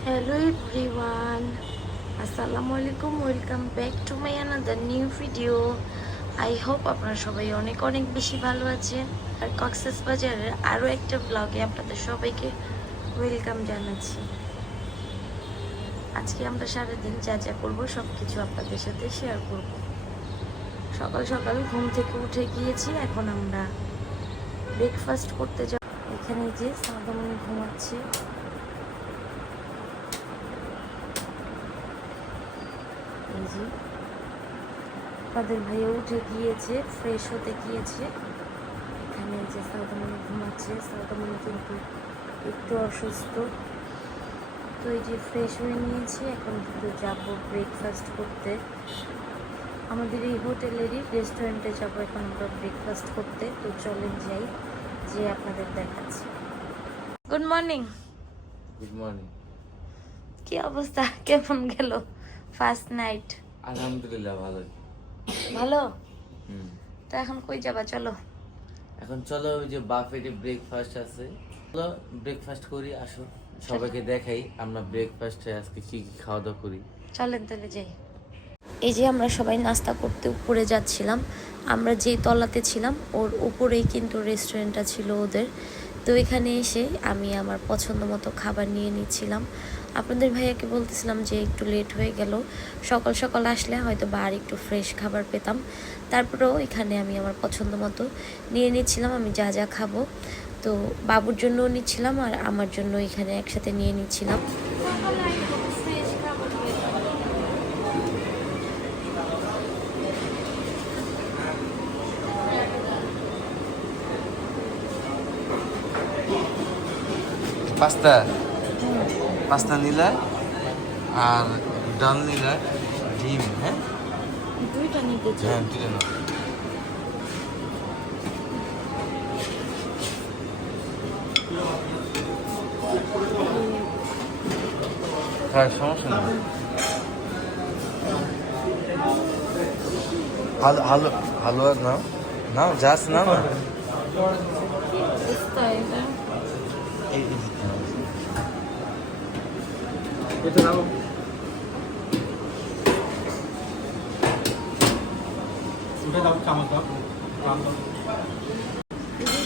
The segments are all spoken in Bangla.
Hello everyone, Assalamualaikum. Welcome back to my another new video. I hope আপনারা সবাই অনেক অনেক বেশি ভালো আছেন। আর কক্সবাজারের আরও একটা ব্লগে আপনাদের সবাইকে ওয়েলকাম জানাচ্ছি। আজকে আমরা সারাদিন যা যা করবো সব কিছু আপনাদের সাথে শেয়ার করব। সকাল সকাল ঘুম থেকে উঠে গিয়েছি, এখন আমরা ব্রেকফাস্ট করতে যাব। এখানে যে সাদামণি ঘুমাচ্ছে, তাদের ভাইয়া উঠে গিয়েছে, ফ্রেশ হতে গিয়েছে। এখানে যে সাদামণি ঘুমাচ্ছে, সাদামণি কিন্তু একটু অসুস্থ, তো এই যে ফ্রেশ হয়ে নিয়েছি। এখন কিন্তু যাবো ব্রেকফাস্ট করতে, আমাদের এই হোটেলেরই রেস্টুরেন্টে যাবো এখন আমরা ব্রেকফাস্ট করতে। তো চলেন যাই, যে আপনাদের দেখাচ্ছি। Good morning. Good morning. কি অবস্থা, কেমন গেল ফার্স্ট নাইট? আলহামদুলিল্লাহ ভালো। ভালো। তো এখন কই যাবা? চলো এখন চলো, ওই যে বাফেটে ব্রেকফাস্ট আছে, চলো ব্রেকফাস্ট করি। আসো সবাইকে দেখাই আমরা ব্রেকফাস্টে আজকে কি কি খাওয়া দাওয়া করি। চলেন তাহলে যাই। এই যে আমরা সবাই নাস্তা করতে উপরে যাচ্ছিলাম। আমরা যেই তলাতে ছিলাম ওর উপরেই কিন্তু রেস্টুরেন্টটা ছিল ওদের। তো এখানে এসে আমি আমার পছন্দ মতো খাবার নিয়ে নিচ্ছিলাম। আপনাদের ভাইয়াকে বলতেছিলাম যে একটু লেট হয়ে গেল, সকাল সকাল আসলে হয়তো বা আর একটু ফ্রেশ খাবার পেতাম। তারপরেও এখানে আমি আমার পছন্দ মতো নিয়ে নিচ্ছিলাম আমি যা যা খাবো। তো বাবুর জন্যও নিচ্ছিলাম আর আমার জন্য এখানে একসাথে নিয়ে নিচ্ছিলাম। পাস্তা নিলা আর ডাল নিলা, ডিম। হ্যাঁ দুইটা নিতে চাই। হ্যাঁ দুইটা নাও। হ্যাঁ সমস্যা নেই। হালুয়া নাও, নাও যা আছে নাও না। এই এটা নাও।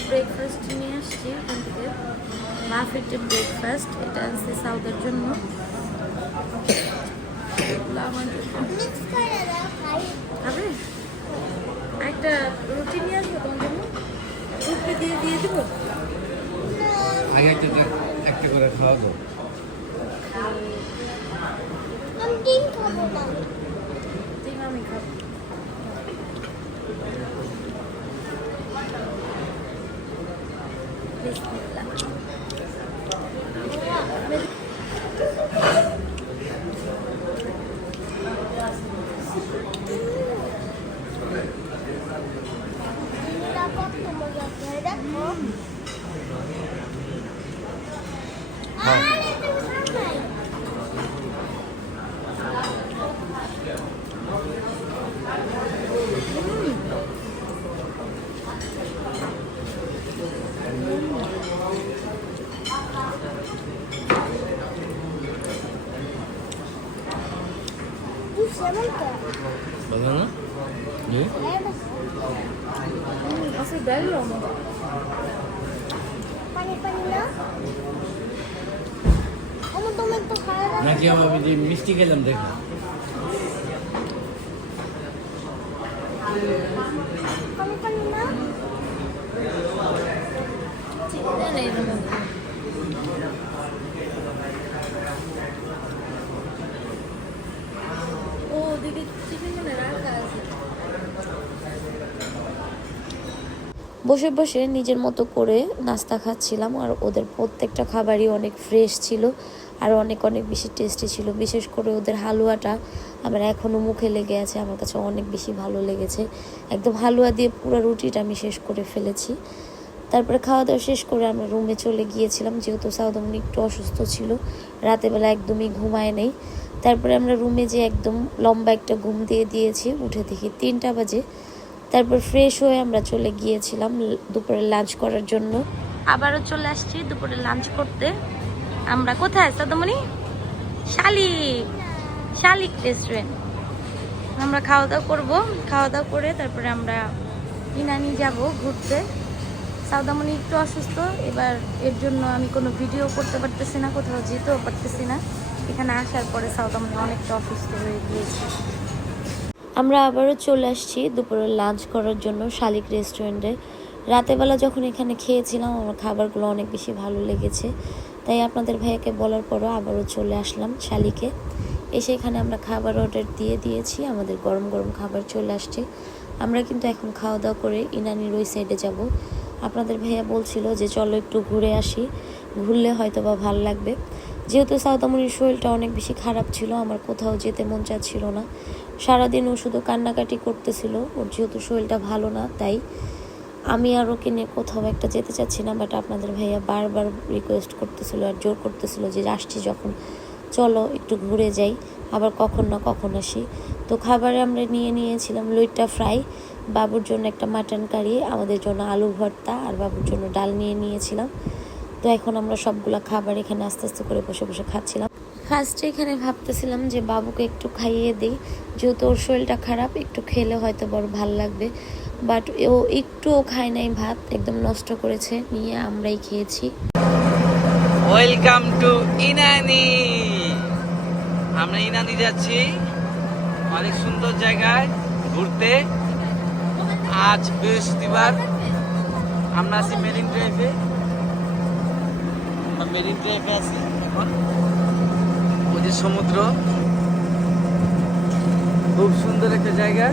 ব্রেকফাস্ট নিয়ে আসছি ওখান থেকে, বাফেটের ব্রেকফাস্ট। এটা আছে সাউদের জন্য, খাবে একটা রুটি নিয়ে আসবো তোমার জন্য, রুটি দিয়ে দিয়ে দেবো। আগে একটা করে খাওয়া দাও। আমি খাবো। বিসমিল্লাহ। ভালো না? Así bello. নাকি আমি যে মিষ্টি খেলাম দেখো। ও দিদি চিকেন মনে রাখা আছে। বসে বসে নিজের মতো করে নাস্তা খাচ্ছিলাম, আর ওদের প্রত্যেকটা খাবারই অনেক ফ্রেশ ছিল আর অনেক অনেক বেশি টেস্টি ছিল। বিশেষ করে ওদের হালুয়াটা আমার এখনও মুখে লেগে আছে, আমার কাছে অনেক বেশি ভালো লেগেছে। একদম হালুয়া দিয়ে পুরো রুটিটা আমি শেষ করে ফেলেছি। তারপরে খাওয়া দাওয়া শেষ করে আমরা রুমে চলে গিয়েছিলাম, যেহেতু সাউদামণি একটু অসুস্থ ছিল, রাতেবেলা একদমই ঘুমায় নেই। তারপরে আমরা রুমে যে একদম লম্বা একটা ঘুম দিয়ে দিয়েছি, উঠে দেখি 3টা বাজে। তারপর ফ্রেশ হয়ে আমরা চলে গিয়েছিলাম দুপুরে লাঞ্চ করার জন্য। আবারও চলে আসছি দুপুরে লাঞ্চ করতে। আমরা কোথায় সাদামণি? শালিক শালিক রেস্টুরেন্ট। আমরা খাওয়া দাওয়া করবো, খাওয়া দাওয়া করে তারপরে আমরা ইনানি যাব ঘুরতে। সাউদামণি একটু অসুস্থ, এবার এর জন্য আমি কোনো ভিডিও করতে পারতেছি না, কোথাও যেতেও পারতেছি না। এখানে আসার পরে সাউদামণি অনেকটা অসুস্থ হয়ে গিয়েছে। আমরা আবারও চলে আসছি দুপুরে লাঞ্চ করার জন্য শালিক রেস্টুরেন্টে। রাতেরবেলা যখন এখানে খেয়েছিলাম আমার খাবারগুলো অনেক বেশি ভালো লেগেছে, তাই আপনাদের ভাইয়াকে বলার পরও আবারও চলে আসলাম শালিকে। এসে এখানে আমরা খাবার অর্ডার দিয়েছি, আমাদের গরম গরম খাবার চলে আসছে। আমরা কিন্তু এখন খাওয়া দাওয়া করে ইনানির ওই সাইডে যাব। আপনাদের ভাইয়া বলছিল যে চলো একটু ঘুরে আসি, ঘুরলে হয়তো বা ভালো লাগবে। যেহেতু সাউদামণির শরীরটা অনেক বেশি খারাপ ছিল, আমার কোথাও যেতে মন চাচ্ছিল না। সারাদিন ও শুধু কান্নাকাটি করতেছিল, ওর যেহেতু শরীরটা ভালো না, তাই আমি আর ওকে নিয়ে কোথাও একটা যেতে চাচ্ছি না। বাট আপনাদের ভাইয়া বারবার রিকোয়েস্ট করতেছিল আর জোর করতেছিল যে আসছি যখন চলো একটু ঘুরে যাই, আবার কখন না কখন আসি। তো খাবারে আমরা নিয়েছিলাম লইট্টা ফ্রাই, বাবুর জন্য একটা মাটন কারি, আমাদের জন্য আলু ভর্তা আর বাবুর জন্য ডাল নিয়েছিলাম। তো এখন আমরা সবগুলা খাবার এখানে আস্তে আস্তে করে বসে বসে খাচ্ছিলাম। ফার্স্টে এখানে ভাবতেছিলাম যে বাবুকে একটু খাইয়ে দিই, যেহেতু ওর শরীরটা খারাপ, একটু খেলে হয়তো বড় ভাল লাগবে। বাট ও একটুও খায় নাই ভাত, একদম নষ্ট করেছে, নিয়ে আমরাই খেয়েছি। Welcome to Inani. আমরা ইনানি যাচ্ছি অনেক সুন্দর জায়গায় ঘুরতে। আজ বৃহস্পতিবার, আমরা আছি মেরিন ড্রাইভে। আমরা মেরিন ড্রাইভে আছি এখন। ওই যে সমুদ্র, খুব সুন্দর একটা জায়গা।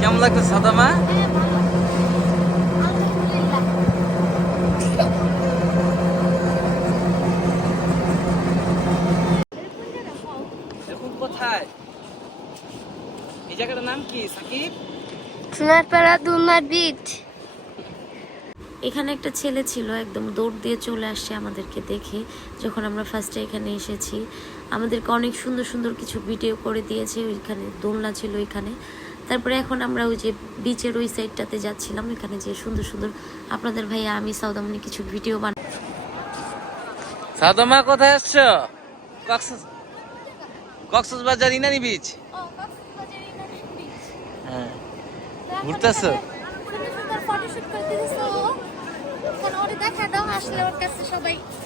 কেমন লাগতো সাদামা? এখন কোথায়? এই জায়গাটার নাম কি সাকিব? সোনারপাড়া দুলনার বিচ। এখানে একটা ছেলে ছিল, একদম দৌড় দিয়ে চলে আসছে আমাদেরকে দেখে। যখন আমরা ফার্স্টে এখানে এসেছি আমাদেরকে অনেক সুন্দর সুন্দর কিছু ভিডিও করে দিয়েছে, ওইখানে দোলনা ছিল ওইখানে। তারপরে এখন আমরা ওই যে বিচের ওই সাইডটাতে যাচ্ছিলাম, এখানে যে সুন্দর সুন্দর আপনাদের ভাইয়া আমি সাউদামণি কিছু ভিডিও সাদামা কোথায় আসছো? কক্সবাজার ইনানি বিচ। হ্যাঁ, ঘুরতেছো?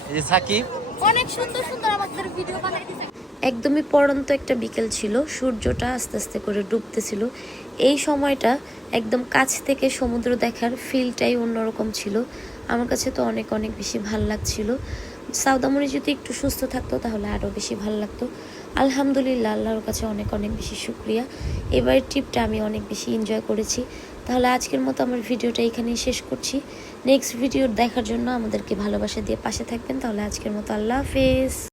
এই যে সাকিব অনেক সুন্দর সুন্দর আমাদের ভিডিও বানাই দিয়েছে। একদমই পড়ন্ত একটা বিকেল ছিল, সূর্যটা আস্তে আস্তে করে ডুবতেছিল। এই সময়টা একদম কাছ থেকে সমুদ্র দেখার ফিলটাই অন্যরকম ছিল। আমার কাছে তো অনেক অনেক বেশি ভালো লাগছিল। সাউদামণি যদি একটু সুস্থ থাকতো তাহলে আরও বেশি ভালো লাগতো। আলহামদুলিল্লাহ, আল্লাহর কাছে অনেক অনেক বেশি শুকরিয়া। এবারের ট্রিপটা আমি অনেক বেশি এনজয় করেছি। তাহলে আজকের মতো আমার ভিডিওটা এখানেই শেষ করছি। নেক্সট ভিডিও দেখার জন্য আমাদেরকে ভালোবাসা দিয়ে পাশে থাকবেন। তাহলে আজকের মতো আল্লাহ হাফেজ।